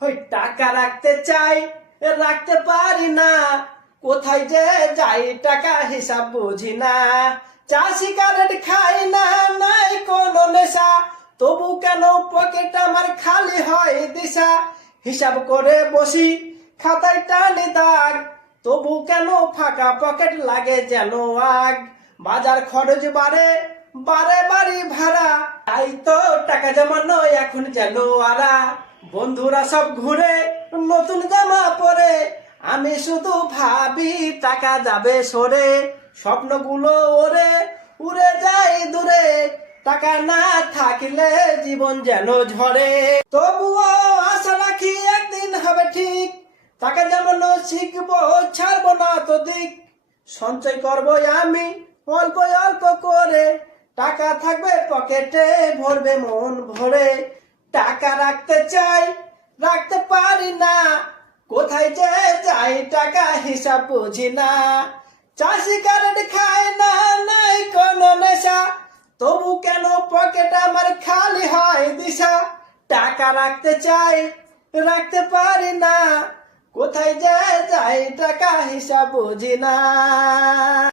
ওই টাকা রাখতে চাই, রাখতে পারি না, কোথায় যে যাই টাকা হিসাব বুঝি না। চা সিগারেট খাই না, নাই কোনো নেশা, তবু কেন পকেট আমার খালি হয় দিশা। হিসাব করে বসি, খাতায় টানি দাগ, তবু কেন ফাঁকা পকেট লাগে যেন আগ। বাজার খরচ বাড়ে, বারে বাড়ি ভাড়া, তাই তো টাকা জমানো এখন যেন আরা। বন্ধুরা সব ঘুরে নতুন জামা পরে, আমি শুধু ভাবি টাকা যাবে সরে। স্বপ্নগুলো ওরে উড়ে যায় দূরে, টাকা না থাকলে জীবন যেন ঝরে। তবুও আশা রাখি একদিন হবে ঠিক, টাকা জমানো শিখবো, ছাড়বো না তো দিক। সঞ্চয় করবো আমি অল্প অল্প করে, টাকা থাকবে পকেটে, ভরবে মন ভরে। টাকা রাখতে চাই, রাখতে পারি না, কোথায় যে যাই টাকা হিসাব বুঝি না। চা সিগারেট খাই না, নাই কোনো নেশা, তবু কেন পকেট আমার খালি হয় দিশা। টাকা রাখতে চাই, রাখতে পারি না, কোথায় যে যাই টাকা হিসাব বুঝি না।